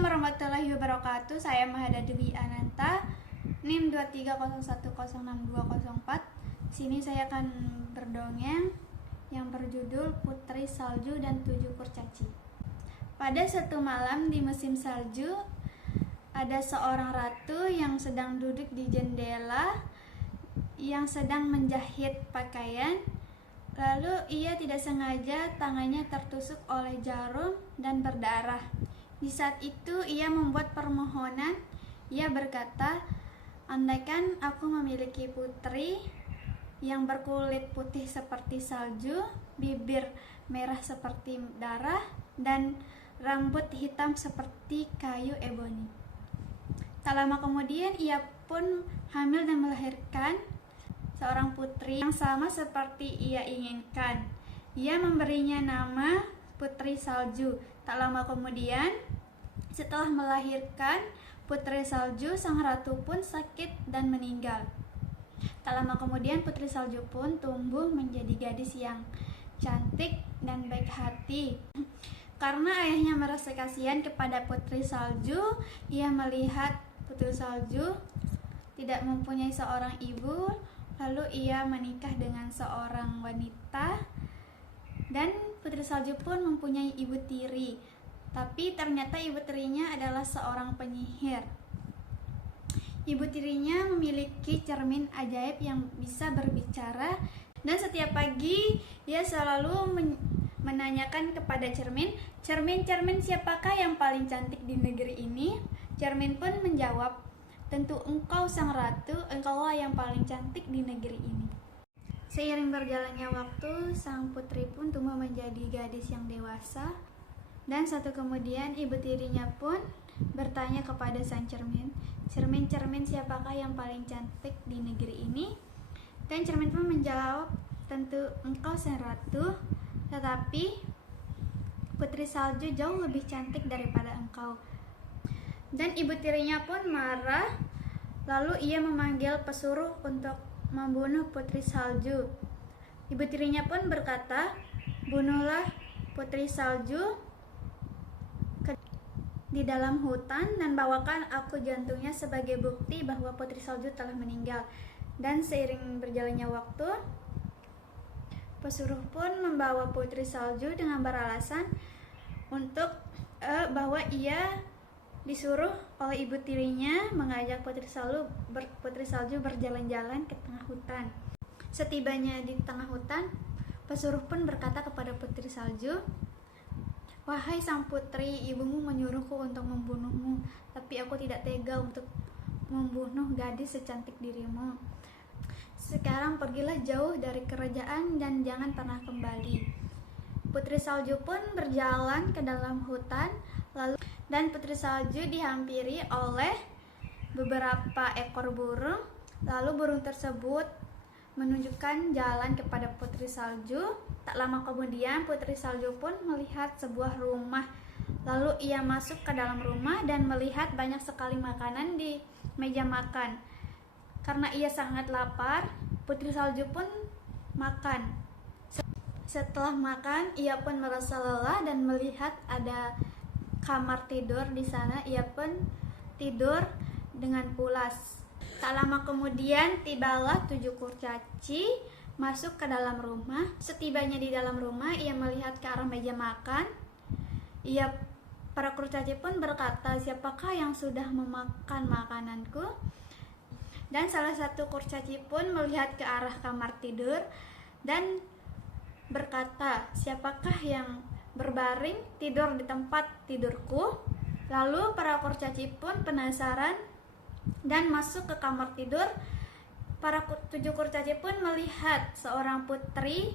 Assalamualaikum warahmatullahi wabarakatuh. Saya Mahada Dewi Ananta, NIM 230106204. Sini saya akan berdongeng yang berjudul Putri Salju dan 7 Kurcaci. Pada satu malam di musim salju, ada seorang ratu yang sedang duduk di jendela yang sedang menjahit pakaian. Lalu ia tidak sengaja tangannya tertusuk oleh jarum dan berdarah. Di saat itu ia membuat permohonan. Ia berkata, andaikan aku memiliki putri yang berkulit putih seperti salju, bibir merah seperti darah, dan rambut hitam seperti kayu eboni. Tak lama kemudian ia pun hamil dan melahirkan seorang putri yang sama seperti ia inginkan. Ia memberinya nama Putri Salju. Tak lama kemudian, setelah melahirkan Putri Salju, sang ratu pun sakit dan meninggal. Tak lama kemudian Putri Salju pun tumbuh menjadi gadis yang cantik dan baik hati. Karena ayahnya merasa kasihan kepada Putri Salju, ia melihat Putri Salju tidak mempunyai seorang ibu, lalu ia menikah dengan seorang wanita, dan Putri Salju pun mempunyai ibu tiri. Tapi ternyata ibu tirinya adalah seorang penyihir. Ibu tirinya memiliki cermin ajaib yang bisa berbicara, dan setiap pagi ia selalu menanyakan kepada cermin, "Cermin, siapakah yang paling cantik di negeri ini?" Cermin pun menjawab, "Tentu engkau sang ratu, engkaulah yang paling cantik di negeri ini." Seiring berjalannya waktu, sang putri pun tumbuh menjadi gadis yang dewasa. Dan satu kemudian ibu tirinya pun bertanya kepada sang cermin, "Cermin, siapakah yang paling cantik di negeri ini?" Dan cermin pun menjawab, "Tentu engkau sang ratu, tetapi Putri Salju jauh lebih cantik daripada engkau." Dan ibu tirinya pun marah. Lalu ia memanggil pesuruh untuk membunuh Putri Salju. Ibu tirinya pun berkata, "Bunuhlah Putri Salju di dalam hutan dan bawakan aku jantungnya sebagai bukti bahwa Putri Salju telah meninggal." Dan seiring berjalannya waktu, pesuruh pun membawa Putri Salju dengan beralasan untuk bahwa ia disuruh oleh ibu tirinya mengajak Putri Salju berjalan-jalan ke tengah hutan. Setibanya di tengah hutan, pesuruh pun berkata kepada Putri Salju, "Wahai sang putri, ibumu menyuruhku untuk membunuhmu, tapi aku tidak tega untuk membunuh gadis secantik dirimu. Sekarang pergilah jauh dari kerajaan dan jangan pernah kembali." Putri Salju pun berjalan ke dalam hutan, dan Putri Salju dihampiri oleh beberapa ekor burung. Lalu burung tersebut menunjukkan jalan kepada Putri Salju. Tak lama kemudian Putri Salju pun melihat sebuah rumah. Lalu ia masuk ke dalam rumah dan melihat banyak sekali makanan di meja makan. Karena ia sangat lapar, Putri Salju pun makan. Setelah makan, ia pun merasa lelah dan melihat ada kamar tidur di sana. Ia pun tidur dengan pulas. Tak lama kemudian tibalah 7 kurcaci masuk ke dalam rumah. Setibanya di dalam rumah, ia melihat ke arah meja makan. Para kurcaci pun berkata, "Siapakah yang sudah memakan makananku?" Dan salah satu kurcaci pun melihat ke arah kamar tidur dan berkata, "Siapakah yang berbaring tidur di tempat tidurku?" Lalu para kurcaci pun penasaran dan masuk ke kamar tidur. Para 7 kurcaci pun melihat seorang putri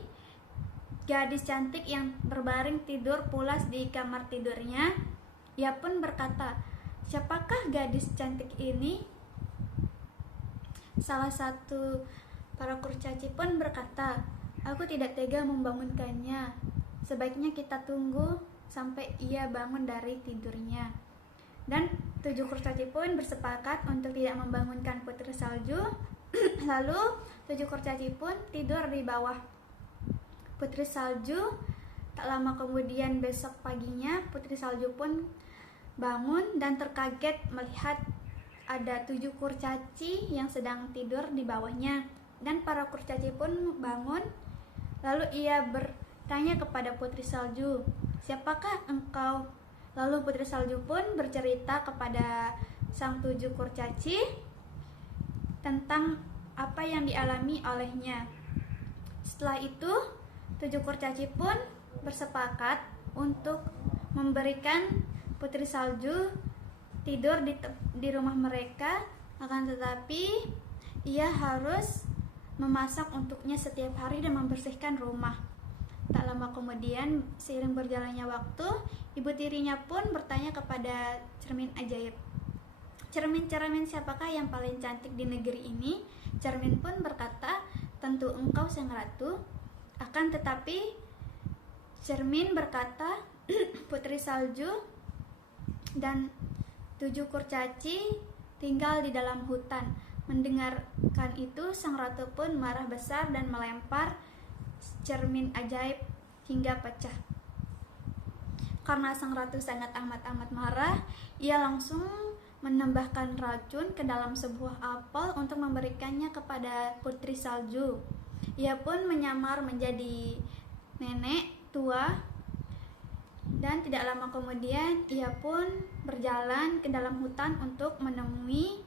gadis cantik yang berbaring tidur pulas di kamar tidurnya. Ia pun berkata, "Siapakah gadis cantik ini?" Salah satu para kurcaci pun berkata, "Aku tidak tega membangunkannya. Sebaiknya kita tunggu sampai ia bangun dari tidurnya." Dan 7 kurcaci pun bersepakat untuk tidak membangunkan Putri Salju. Lalu 7 kurcaci pun tidur di bawah Putri Salju. Tak lama kemudian besok paginya Putri Salju pun bangun dan terkaget melihat ada 7 kurcaci yang sedang tidur di bawahnya. Dan para kurcaci pun bangun. Lalu ia bertanya kepada Putri Salju, "Siapakah engkau?" Lalu Putri Salju pun bercerita kepada sang 7 kurcaci tentang apa yang dialami olehnya. Setelah itu 7 kurcaci pun bersepakat untuk memberikan Putri Salju tidur di rumah mereka, akan tetapi ia harus memasak untuknya setiap hari dan membersihkan rumah. Tak lama kemudian, seiring berjalannya waktu, ibu tirinya pun bertanya kepada cermin ajaib, "Cermin-cermin, siapakah yang paling cantik di negeri ini?" Cermin pun berkata, "Tentu engkau, sang ratu." Akan tetapi cermin berkata, Putri Salju dan 7 kurcaci tinggal di dalam hutan. Mendengarkan itu, sang ratu pun marah besar dan melempar cermin ajaib hingga pecah. Karena sang ratu sangat amat marah, ia langsung menambahkan racun ke dalam sebuah apel untuk memberikannya kepada Putri Salju. Ia pun menyamar menjadi nenek tua, dan tidak lama kemudian ia pun berjalan ke dalam hutan untuk menemui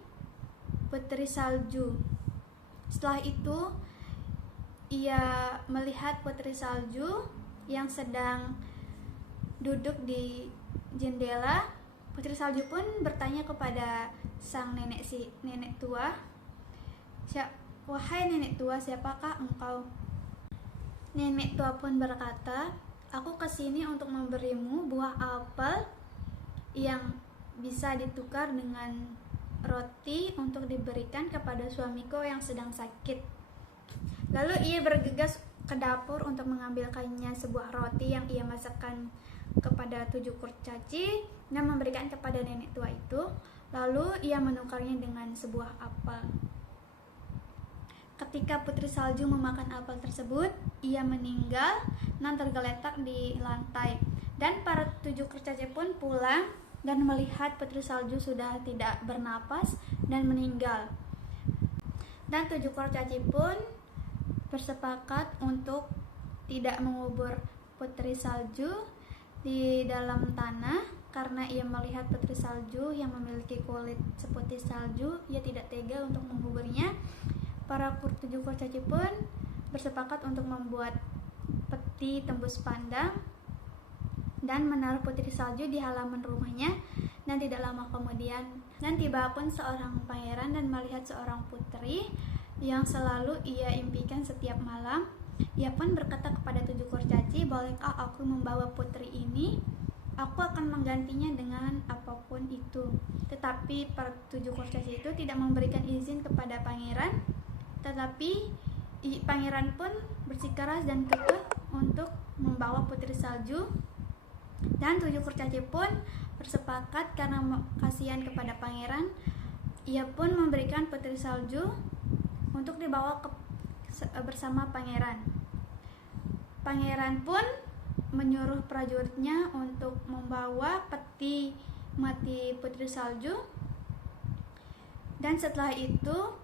Putri Salju. Setelah itu ia melihat Putri Salju yang sedang duduk di jendela. Putri Salju pun bertanya kepada sang nenek tua, "Wahai nenek tua, siapakah engkau?" Nenek tua pun berkata, "Aku kesini untuk memberimu buah apel yang bisa ditukar dengan roti untuk diberikan kepada suamiku yang sedang sakit." Lalu ia bergegas ke dapur untuk mengambilkannya sebuah roti yang ia masakkan kepada 7 kurcaci dan memberikan kepada nenek tua itu. Lalu ia menukarnya dengan sebuah apel. Ketika Putri Salju memakan apel tersebut, ia meninggal dan tergeletak di lantai. Dan para 7 kurcaci pun pulang dan melihat Putri Salju sudah tidak bernapas dan meninggal. Dan 7 kurcaci pun bersepakat untuk tidak mengubur Putri Salju di dalam tanah karena ia melihat Putri Salju yang memiliki kulit seputih salju. Ia tidak tega untuk menguburnya. Para 7 kurcaci pun bersepakat untuk membuat peti tembus pandang dan menaruh Putri Salju di halaman rumahnya. Dan tidak lama kemudian, dan tiba pun seorang pangeran dan melihat seorang putri yang selalu ia impikan setiap malam. Ia pun berkata kepada 7 kurcaci, "Bolehkah aku membawa putri ini? Aku akan menggantinya dengan apapun itu." Tetapi para 7 kurcaci itu tidak memberikan izin kepada pangeran. Tetapi pangeran pun bersikeras dan kekeh untuk membawa Putri Salju. Dan 7 kurcaci pun bersepakat karena kasihan kepada pangeran. Ia pun memberikan Putri Salju untuk dibawa bersama pangeran. Pangeran pun menyuruh prajuritnya untuk membawa peti mati Putri Salju. Dan setelah itu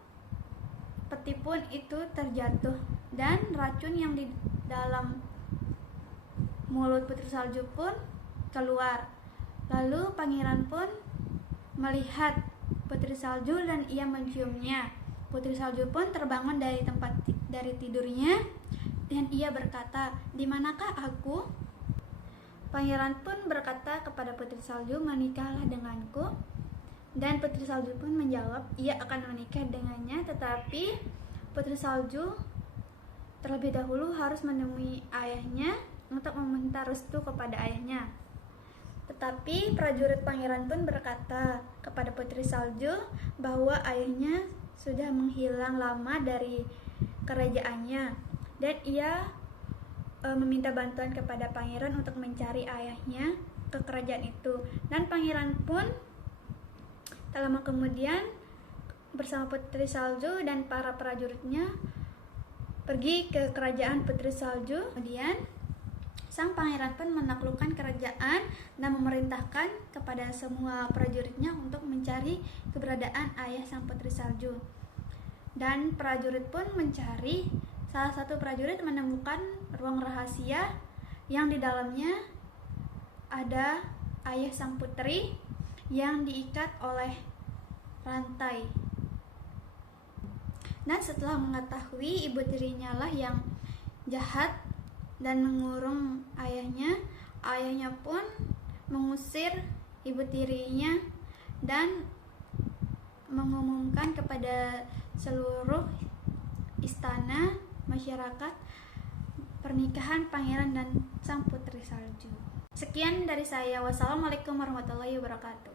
peti pun itu terjatuh dan racun yang di dalam mulut Putri Salju pun keluar. Lalu pangeran pun melihat Putri Salju dan ia menciumnya. Putri Salju pun terbangun dari tidurnya dan ia berkata, "Di manakah aku?" Pangeran pun berkata kepada Putri Salju, "Menikahlah denganku." Dan Putri Salju pun menjawab, ia akan menikah dengannya. Tetapi Putri Salju terlebih dahulu harus menemui ayahnya untuk meminta restu kepada ayahnya. Tetapi prajurit pangeran pun berkata kepada Putri Salju bahwa ayahnya sudah menghilang lama dari kerajaannya, dan ia meminta bantuan kepada pangeran untuk mencari ayahnya ke kerajaan itu. Dan pangeran pun tak lama kemudian bersama Putri Salju dan para prajuritnya pergi ke kerajaan Putri Salju. Kemudian Sang pangeran pun menaklukkan kerajaan dan memerintahkan kepada semua prajuritnya untuk mencari keberadaan ayah sang putri salju. Dan prajurit pun mencari. Salah satu prajurit menemukan ruang rahasia yang di dalamnya ada ayah sang putri yang diikat oleh rantai. Dan setelah mengetahui ibu tirinya lah yang jahat dan mengurung ayahnya, ayahnya pun mengusir ibu tirinya dan mengumumkan kepada seluruh istana masyarakat pernikahan pangeran dan sang putri salju. Sekian dari saya. Wassalamualaikum warahmatullahi wabarakatuh.